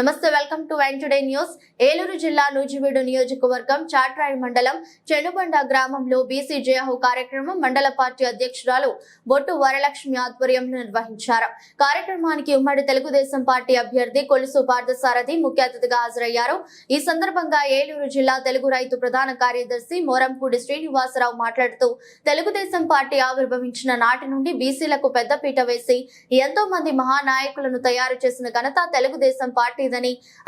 నమస్తే, welcome to wine today news. Eluru జిల్లా నూజివీడు నియోజకవర్గం చాట్రాయి మండలం చెనుబండ గ్రామంలో బీసీ జయహో కార్యక్రమం మండల పార్టీ అధ్యక్షురాలు బొట్టు వరలక్ష్మి ఆధ్వర్యంలో నిర్వహించారు. కార్యక్రమానికి ఉమ్మడి తెలుగుదేశం పార్టీ అభ్యర్థి కొలుసు పార్థసారథి ముఖ్య అతిథిగా హాజరయ్యారు. ఈ సందర్భంగా ఏలూరు జిల్లా తెలుగు రైతు ప్రధాన కార్యదర్శి మోరంపూడి శ్రీనివాసరావు మాట్లాడుతూ తెలుగుదేశం పార్టీ ఆవిర్భవించిన నాటి నుండి బీసీలకు పెద్దపీట వేసి ఎంతో మంది మహానాయకులను తయారు చేసిన ఘనత తెలుగుదేశం పార్టీ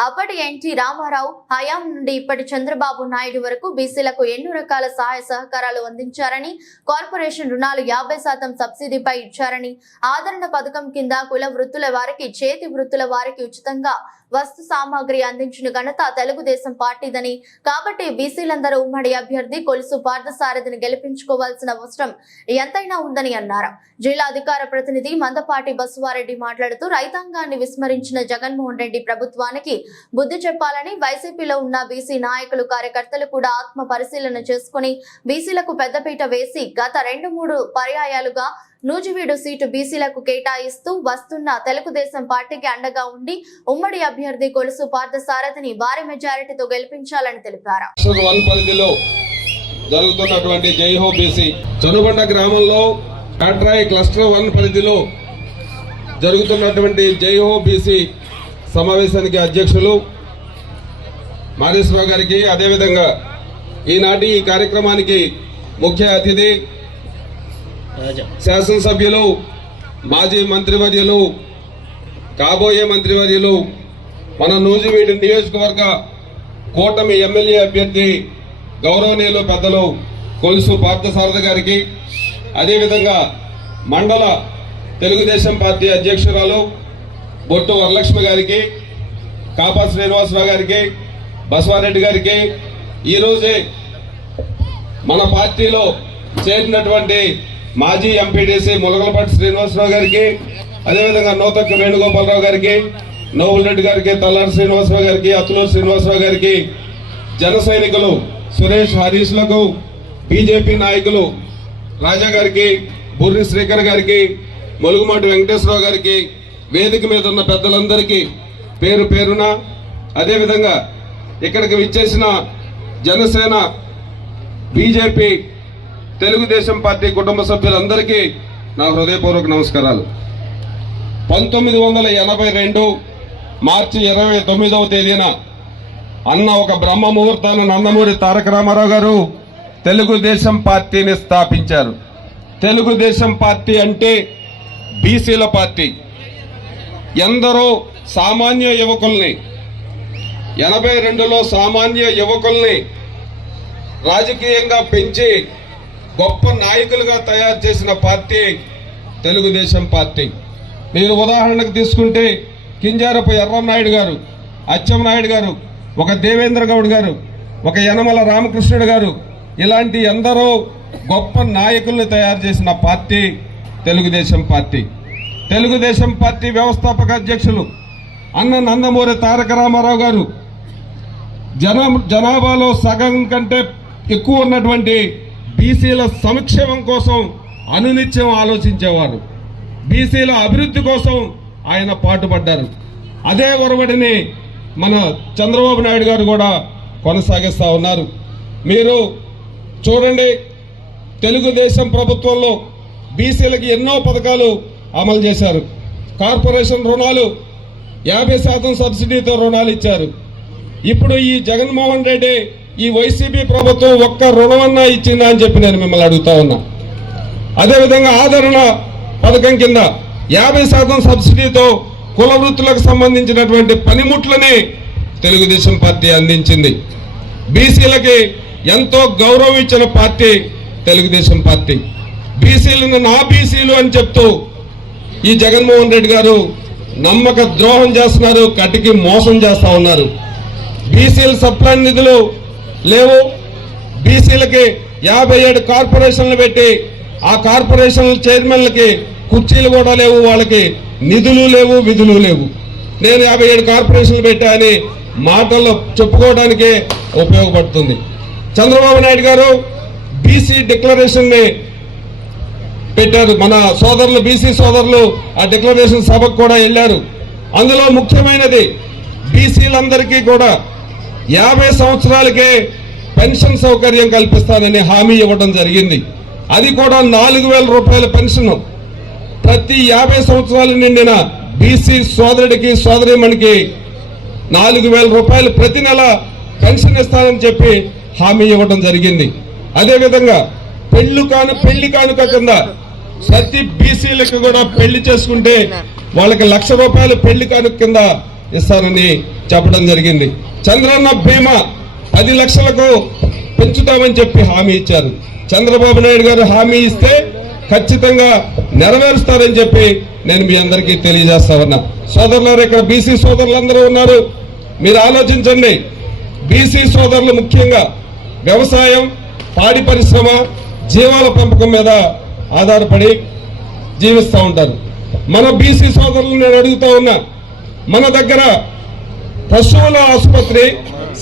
అప్పటి ఎన్టీ రామారావు హయాం నుండి ఇప్పటి చంద్రబాబు నాయుడు వరకు బీసీలకు ఎన్నో రకాల సహాయ సహకారాలు అందించారని, కార్పొరేషన్ రుణాలు 50% సబ్సిడీపై ఇచ్చారని, ఆదరణ పథకం కింద కుల వృత్తుల వారికి, చేతి వృత్తుల వారికి ఉచితంగా వస్తు సామాగ్రి అందించిన ఘనత తెలుగుదేశం పార్టీదని, కాబట్టి బీసీలందరూ ఉమ్మడి అభ్యర్థి కొలుసు పార్థసారథిని గెలిపించుకోవాల్సిన అవసరం ఎంతైనా ఉందని అన్నారు. జిల్లా అధికార ప్రతినిధి మందపాటి బసువారెడ్డి మాట్లాడుతూ రైతాంగాన్ని విస్మరించిన జగన్మోహన్ రెడ్డి ప్రభుత్వానికి బుద్ధి చెప్పాలని, వైసీపీలో ఉన్న బీసీ నాయకులు కార్యకర్తలు కూడా ఆత్మ పరిశీలన చేసుకుని బీసీలకు పెద్దపీట వేసి గత 2-3 పర్యాయాలుగా నూజివీడు సీటు బీసీలకు కేటాయిస్తూ వస్తున్న తెలుగుదేశం పార్టీకి అండగా ఉండి ఉమ్మడి అభ్యర్థి కొలుసు పార్థసారథిని భారీ మెజారిటీతో గెలిపించాలని తెలిపారు. జరుగుతున్నటువంటి జైహో బీసీ చెనుబండ గ్రామంలో చాట్రాయి క్లస్టర్ 1 పరిధిలో జరుగుతున్నటువంటి జైహో బీసీ సమావేశానికి అధ్యక్షులు మారేశ్వరరావు గారికి, అదేవిధంగా ఈనాటి ఈ కార్యక్రమానికి ముఖ్య అతిథి శాసనసభ్యులు, మాజీ మంత్రివర్యులు, కాబోయే మంత్రివర్యులు, మన నూజివీడు నియోజకవర్గ కూటమి ఎమ్మెల్యే అభ్యర్థి గౌరవనీయులు పెద్దలు కొలుసు పార్థసారథి గారికి, అదేవిధంగా మండల తెలుగుదేశం పార్టీ అధ్యక్షురాలు బొట్టు వరలక్ష్మి గారికి, కాపా శ్రీనివాసరావు గారికి, బసవారెడ్డి గారికి, ఈరోజే మన పార్టీలో చేరినటువంటి మాజీ ఎంపీడీసీ ములగలపాటి శ్రీనివాసరావు గారికి, అదేవిధంగా నూతక్క వేణుగోపాలరావు గారికి, నోవుల్ రెడ్డి గారికి, తల్లారి శ్రీనివాసరావు గారికి, అతులూరు శ్రీనివాసరావు గారికి, జన సైనికులు సురేష్ హరీష్లకు, బీజేపీ నాయకులు రాజా గారికి, బుర్రి శ్రీకర్ గారికి, మొలుగుమాటి వెంకటేశ్వరరావు గారికి, వేదిక మీద ఉన్న పెద్దలందరికీ పేరు పేరున, అదేవిధంగా ఇక్కడికి విచ్చేసిన జనసేన, బీజేపీ, తెలుగుదేశం పార్టీ కుటుంబ సభ్యులందరికీ నా హృదయపూర్వక నమస్కారాలు. 1982 మార్చి 29వ తేదీన అన్న ఒక బ్రహ్మ ముహూర్తాన్ని నందమూరి తారక రామారావు గారు తెలుగుదేశం పార్టీని స్థాపించారు. తెలుగుదేశం పార్టీ అంటే బీసీల పార్టీ. ఎందరో సామాన్య యువకుల్ని 82లో సామాన్య యువకుల్ని రాజకీయంగా పెంచి గొప్ప నాయకులుగా తయారు చేసిన పార్టీ తెలుగుదేశం పార్టీ. మీరు ఉదాహరణకు తీసుకుంటే కింజారపు ఎర్రంనాయుడు గారు, అచ్చెన్నాయుడు గారు, ఒక దేవేంద్ర గౌడ్ గారు, ఒక యనమల రామకృష్ణుడు గారు, ఇలాంటి ఎందరో గొప్ప నాయకుల్ని తయారు చేసిన party Telugu Desam party. Telugu Desam party వ్యవస్థాపక అధ్యక్షులు అన్న నందమూరి తారక రామారావు గారు జనాభాలో సగం కంటే ఎక్కువ ఉన్నటువంటి బీసీల సంక్షేమం కోసం అనునిత్యం ఆలోచించేవారు. బీసీల అభివృద్ధి కోసం ఆయన పాటుపడ్డారు. అదే ఒరవడిని మన చంద్రబాబు నాయుడు గారు కూడా కొనసాగిస్తా ఉన్నారు. మీరు చూడండి, తెలుగుదేశం ప్రభుత్వంలో బీసీలకి ఎన్నో పథకాలు అమలు చేశారు. కార్పొరేషన్ రుణాలు 50% సబ్సిడీతో రుణాలు ఇచ్చారు. ఇప్పుడు ఈ జగన్మోహన్ రెడ్డి, ఈ వైసీపీ ప్రభుత్వం ఒక్క రుణమన్నా ఇచ్చిందా అని చెప్పి నేను మిమ్మల్ని అడుగుతా ఉన్నా. అదేవిధంగా ఆదరణ పథకం కింద 50% సబ్సిడీతో కుల వృత్తులకు సంబంధించినటువంటి పనిముట్లని తెలుగుదేశం పార్టీ అందించింది. బీసీలకి ఎంతో గౌరవం ఇచ్చిన పార్టీ తెలుగుదేశం పార్టీ. బీసీలను నా బీసీలు అని చెప్తూ ఈ జగన్మోహన్ రెడ్డి గారు నమ్మక ద్రోహం చేస్తున్నారు, కటికి మోసం చేస్తా ఉన్నారు. బీసీల సప్లై నిధులు లేవు. బీసీలకి 57 కార్పొరేషన్లు పెట్టి ఆ కార్పొరేషన్ల చైర్మన్లకి కుర్చీలు కూడా లేవు, వాళ్ళకి నిధులు లేవు, విధులు లేవు. నేను 57 కార్పొరేషన్లు పెట్టా అని మాటల్లో చెప్పుకోవడానికే ఉపయోగపడుతుంది. చంద్రబాబు నాయుడు గారు బీసీ డిక్లరేషన్ ని పెట్టారు. మన సోదరులు, బీసీ సోదరులు ఆ డిక్లరేషన్ సభకు కూడా వెళ్లారు. అందులో ముఖ్యమైనది బీసీలందరికీ కూడా 50 సంవత్సరాలకే పెన్షన్ సౌకర్యం కల్పిస్తానని హామీ ఇవ్వడం జరిగింది. అది కూడా 4,000 రూపాయల పెన్షన్ ప్రతి 50 సంవత్సరాలు నిండిన బీసీ సోదరుడికి సోదరిమణికి 4,000 రూపాయలు ప్రతి నెల పెన్షన్ ఇస్తానని చెప్పి హామీ ఇవ్వడం జరిగింది. అదేవిధంగా పెళ్లి కానుక కింద ప్రతి బీసీలకు కూడా పెళ్లి చేసుకుంటే వాళ్ళకి 1,00,000 రూపాయలు పెళ్లి కానుక కింద ఇస్తానని చెప్పడం జరిగింది. చంద్రన్న బీమా 10 లక్షలకు పెంచుతామని చెప్పి హామీ ఇచ్చారు. చంద్రబాబు నాయుడు గారు హామీ ఇస్తే ఖచ్చితంగా నెరవేరుస్తారని చెప్పి నేను మీ అందరికీ తెలియజేస్తా ఉన్నా. సోదరులారు, ఇక్కడ బీసీ సోదరులందరూ ఉన్నారు. మీరు ఆలోచించండి. బీసీ సోదరులు ముఖ్యంగా వ్యవసాయం, పాడి పరిశ్రమ, జీవాల పెంపకం మీద ఆధారపడి జీవిస్తూ ఉంటారు. మన బీసీ సోదరులు నేను అడుగుతా ఉన్నా, మన దగ్గర పశువుల ఆసుపత్రి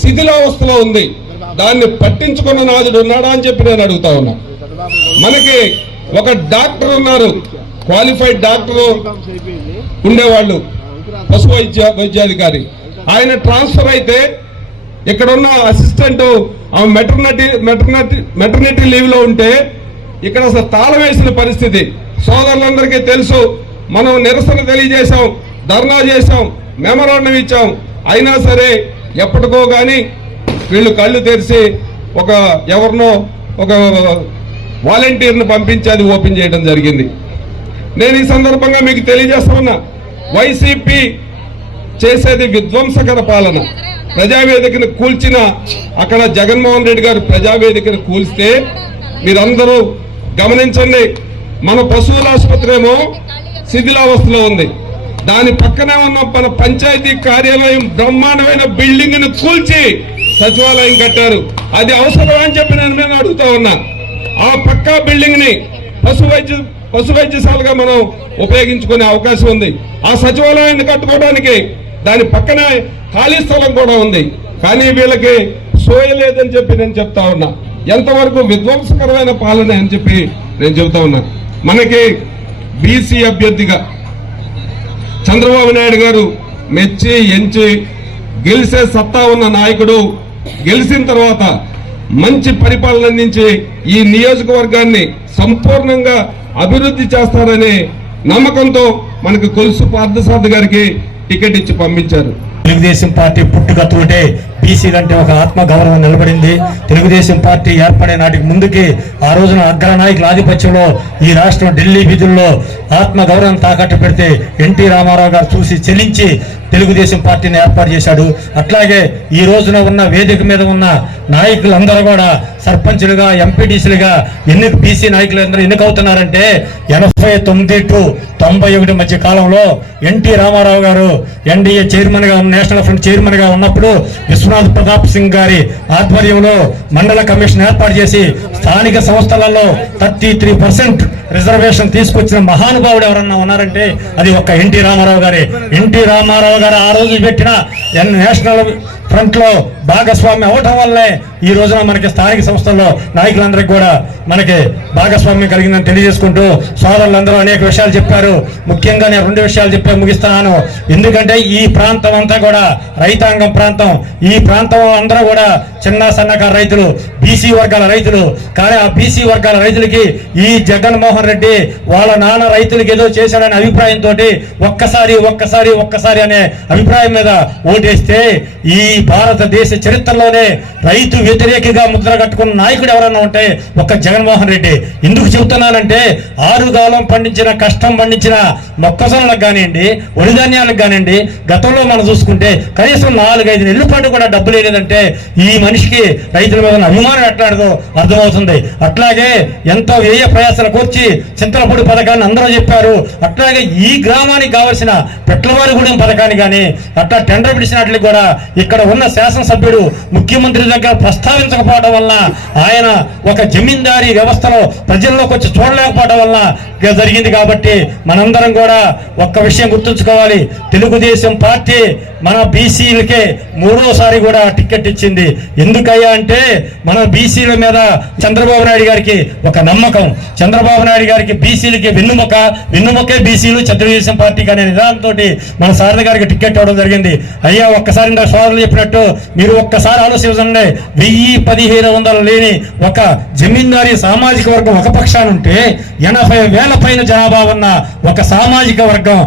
శిథిలావస్థలో ఉంది. దాన్ని పట్టించుకున్న నాదుడు ఉన్నాడా అని చెప్పి నేను అడుగుతా ఉన్నా. మనకి ఒక డాక్టర్ ఉన్నారు, క్వాలిఫైడ్ డాక్టర్ ఉండేవాళ్ళు, పశు వైద్యాధికారి. ఆయన ట్రాన్స్ఫర్ అయితే ఇక్కడున్న అసిస్టెంట్ మెటర్నిటీ లీవ్ లో ఉంటే ఇక్కడ అసలు తాళం వేసిన పరిస్థితి. సోదరులందరికీ తెలుసు. మనం నిరసన తెలియజేశాం, ధర్నా చేశాం, మెమరాండం ఇచ్చాం. అయినా సరే ఎప్పటికో గాని వీళ్ళు కళ్ళు తెరిచి ఎవరినో ఒక వాలంటీర్ను పంపించి అది ఓపెన్ చేయడం జరిగింది. నేను ఈ సందర్భంగా మీకు తెలియజేస్తా ఉన్నా, వైసీపీ చేసేది విధ్వంసకర పాలన. ప్రజావేదికను కూల్చిన అక్కడ జగన్మోహన్ రెడ్డి గారు ప్రజావేదికను కూల్స్తే మీరందరూ గమనించండి. మన పశువుల ఆసుపత్రి ఏమో శిథిలావస్థలో ఉంది. దాని పక్కనే ఉన్న మన పంచాయతీ కార్యాలయం బ్రహ్మాండమైన బిల్డింగ్ ను కూల్చి సచివాలయం కట్టారు. అది అవసరం అని చెప్పి నేను అడుగుతా ఉన్నా. ఆ పక్కా బిల్డింగ్ ని పశు వైద్యశాలగా మనం ఉపయోగించుకునే అవకాశం ఉంది. ఆ సచివాలయాన్ని కట్టుకోవడానికి దాని పక్కనే ఖాళీ స్థలం కూడా ఉంది. కానీ వీళ్ళకి సోయలేదని చెప్పి నేను చెప్తా ఉన్నా. ఎంతవరకు విధ్వంసకరమైన పాలన అని చెప్పి నేను చెబుతా ఉన్నా. మనకి బీసీ అభ్యర్థిగా చంద్రబాబు నాయుడు గారు మెచ్చి ఎంచి గెలిచే సత్తా ఉన్న నాయకుడు. గెలిచిన తర్వాత మంచి పరిపాలన అందించి ఈ నియోజకవర్గాన్ని సంపూర్ణంగా అభివృద్ధి చేస్తారనే నమ్మకంతో మనకు కొలుసు పార్థసారథి గారికి టికెట్ ఇచ్చి పంపించారు. తెలుగుదేశం పార్టీ పుట్టుకతోటే బీసీలంటే ఒక ఆత్మ గౌరవం నిలబడింది. తెలుగుదేశం పార్టీ ఏర్పడే నాటికి ముందుకి ఆ రోజున అగ్రనాయకుల ఆధిపత్యంలో ఈ రాష్ట్రం ఢిల్లీ వీధుల్లో ఆత్మ గౌరవం తాకట్టు పెడితే ఎన్టీ రామారావు గారు చూసి చెల్లించి తెలుగుదేశం పార్టీని ఏర్పాటు చేశాడు. అట్లాగే ఈ రోజున ఉన్న వేదిక మీద ఉన్న నాయకులందరూ కూడా సర్పంచులుగా, ఎంపీటీసీలుగా బీసీ నాయకులు అందరూ ఎన్నికవుతున్నారంటే 89 to 91 మధ్య కాలంలో ఎన్టీ రామారావు గారు ఎన్డీఏ చైర్మన్ గా, నేషనల్ ఫ్రంట్ చైర్మన్ గా ఉన్నప్పుడు విశ్వనాథ్ ప్రతాప్ సింగ్ గారి ఆధ్వర్యంలో మండల కమిషన్ ఏర్పాటు చేసి స్థానిక సంస్థలలో 33% రిజర్వేషన్ తీసుకొచ్చిన మహానుభావుడు ఎవరన్నా ఉన్నారంటే అది ఒక్క ఎన్టీ రామారావు గారే. ఎన్టీ రామారావు గారు ఆ రోజు పెట్టిన నేషనల్ ఫ్రంట్ లో భాగస్వామ్యం అవటం వల్లే ఈ రోజున మనకి స్థానిక సంస్థల్లో నాయకులందరికీ కూడా మనకి భాగస్వామ్యం కలిగిందని తెలియజేసుకుంటూ సోదరులందరూ అనేక విషయాలు చెప్పారు. ముఖ్యంగా నేను 2 విషయాలు చెప్పి ముగిస్తాను. ఎందుకంటే ఈ ప్రాంతం అంతా కూడా రైతాంగం ప్రాంతం. ఈ ప్రాంతం అందరూ కూడా చిన్న సన్నకారు రైతులు, బీసీ వర్గాల రైతులు. కానీ ఆ బీసీ వర్గాల రైతులకి ఈ జగన్మోహన్ రెడ్డి వాళ్ళ నాన్న రైతులకి ఏదో చేశాడనే అభిప్రాయంతో ఒక్కసారి అనే అభిప్రాయం మీద ఓటేస్తే ఈ భారతదేశ చరిత్రలోనే రైతు వ్యతిరేకిగా ముద్ర కట్టుకున్న నాయకుడు ఎవరన్నా ఉంటే ఒక్క జగన్మోహన్ రెడ్డి. ఎందుకు చెబుతున్నానంటే ఆరుగాలం కష్టం పండించిన మొక్కజొన్నలకు కానివ్వండి, ఒడిధాన్యాలకు కానివ్వండి, గతంలో మనం చూసుకుంటే కనీసం 4-5 నెలల పాటు కూడా డబ్బు లేదంటే ఈ మనిషికి రైతుల మీద అభిమానం ఎట్లాడదో అర్థమవుతుంది. అట్లాగే ఎంతో వ్యయ ప్రయాసాలు కూర్చి చింతలపూడి పథకాన్ని అందరూ చెప్పారు. అట్లాగే ఈ గ్రామానికి కావాల్సిన పెట్లవారిగూడెం పథకాన్ని కానీ అట్లా టెండర్ పిలిచినట్లు కూడా ఇక్కడ ఉన్న శాసనసభ్యుడు ముఖ్యమంత్రి దగ్గర ప్రస్తావించకపోవడం వల్ల, ఆయన ఒక జమీందారీ వ్యవస్థలో ప్రజల్లోకి వచ్చి చూడలేకపోవడం వల్ల జరిగింది. కాబట్టి మనందరం కూడా ఒక్క విషయం గుర్తుంచుకోవాలి, తెలుగుదేశం పార్టీ మన బీసీలకే మూడోసారి కూడా టికెట్ ఇచ్చింది. ఎందుకయ్యా అంటే మన బీసీల మీద చంద్రబాబు నాయుడు గారికి ఒక నమ్మకం, చంద్రబాబు నాయుడు గారికి బీసీలకి వెన్నుముకే బీసీలు తెలుగుదేశం పార్టీకి అనే నిదానంతో మన సారథి గారికి టికెట్ ఇవ్వడం జరిగింది. అయ్యా ఒక్కసారి నా సోదరులు చెప్పినట్టు మీరు ఒక్కసారి ఆలోచించండి, 1000-1500 లేని ఒక జమీందారీ సామాజిక వర్గం ఒక పక్షాన ఉంటే 80,000 పైన జనాభా ఉన్న ఒక సామాజిక వర్గం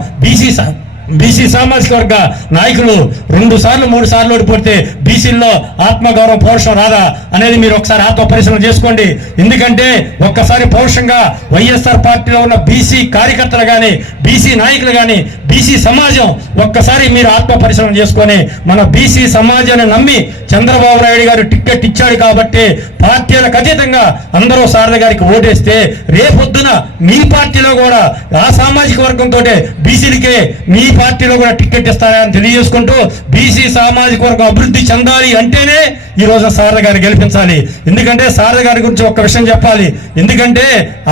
బీసీ సామాజిక వర్గ నాయకులు 2 సార్లు 3 సార్లు ఓడిపోతే బీసీల్లో ఆత్మగౌరవం పౌరుషం రాదా అనేది మీరు ఒకసారి ఆత్మ పరిశీలన చేసుకోండి. ఎందుకంటే ఒక్కసారి పౌరుషంగా వైఎస్ఆర్ పార్టీలో ఉన్న బీసీ కార్యకర్తలు కానీ, బీసీ నాయకులు కానీ, బీసీ సమాజం ఒక్కసారి మీరు ఆత్మ పరిశీలన చేసుకొని మన బీసీ సమాజాన్ని నమ్మి చంద్రబాబు నాయుడు గారు టికెట్ ఇచ్చాడు కాబట్టి పార్టీలకు అతీతంగా అందరూ సారథి గారికి ఓటేస్తే రేపొద్దున మీ పార్టీలో కూడా ఆ సామాజిక వర్గంతో బీసీలకే మీ పార్టీలో కూడా టికెట్ ఇస్తారని తెలియజేసుకుంటూ, బీసీ సామాజిక వర్గం అభివృద్ధి చెందాలి అంటేనే ఈ రోజు సారథి గారిని గెలిపించాలి. ఎందుకంటే సారథి గారి గురించి ఒక్క విషయం చెప్పాలి. ఎందుకంటే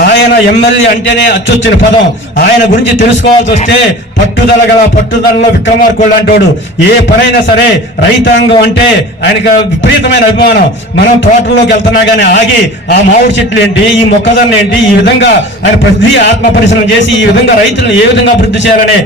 ఆయన ఎమ్మెల్యే అంటేనే అచ్చొచ్చిన పదం. ఆయన గురించి తెలుసుకోవాల్సి వస్తే పట్టుదలలో విక్రమార్కుడు అంటాడు. ఏ పనైనా సరే రైతాంగం అంటే ఆయనకు విపరీతమైన అభిమానం. మనం తోటల్లోకి వెళ్తున్నా కానీ ఆగి ఆ మామిడి చెట్లు ఏంటి, ఈ మొక్కజొన్న ఏంటి, ఈ విధంగా ఆయన ప్రతి ఆత్మ పరిశ్రమ చేసి ఈ విధంగా రైతులను ఏ విధంగా అభివృద్ధి చేయాలనే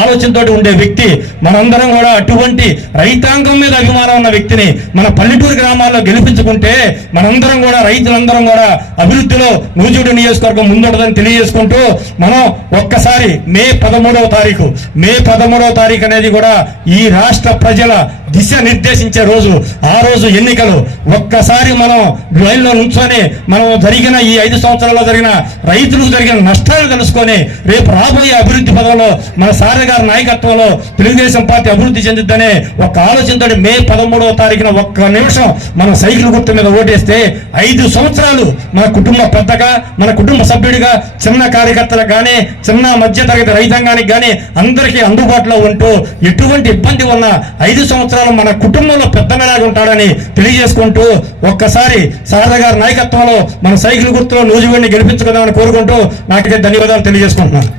ఆలోచనతో ఉండే వ్యక్తి. మనందరం కూడా అటువంటి రైతాంగం మీద అభిమానం ఉన్న వ్యక్తిని మన పల్లెటూరు గ్రామాల్లో గెలిపించుకుంటే మనందరం కూడా రైతులందరం కూడా అభివృద్ధిలో నూజివీడు నియోజకవర్గం ముందుంటుందని తెలియజేసుకుంటూ, మనం ఒక్కసారి మే 13వ తారీఖు అనేది కూడా ఈ రాష్ట్ర ప్రజల దిశ నిర్దేశించే రోజు. ఆ రోజు ఎన్నికలు. ఒక్కసారి మనం లైన్లో నుంచొని మనం జరిగిన ఈ 5 సంవత్సరాల్లో జరిగిన రైతులకు జరిగిన నష్టాలు తెలుసుకొని రేపు రాబోయే అభివృద్ధి పదంలో మన సారథి గారి నాయకత్వంలో తెలుగుదేశం పార్టీ అభివృద్ధి చెందుద్దనే ఒక ఆలోచనతో మే 13వ తారీఖున ఒక్క నిమిషం మన సైకిల్ గుర్తు మీద ఓటేస్తే 5 సంవత్సరాలు మన కుటుంబ పెద్దగా, మన కుటుంబ సభ్యుడిగా, చిన్న కార్యకర్తలకు కానీ, చిన్న మధ్యతరగతి రైతాంగానికి కానీ అందరికీ అందుబాటులో ఉంటూ ఎటువంటి ఇబ్బంది ఉన్నా 5 సంవత్సరాలు మన కుటుంబంలో పెద్దలాగా ఉంటాడని తెలియజేసుకుంటూ, ఒక్కసారి సారథి గారి నాయకత్వంలో మన సైకిల్ గుర్తులో నూజివీడిని గెలిపించుకుందామని కోరుకుంటూ నాకైతే ధన్యవాదాలు తెలియజేసుకుంటున్నాను.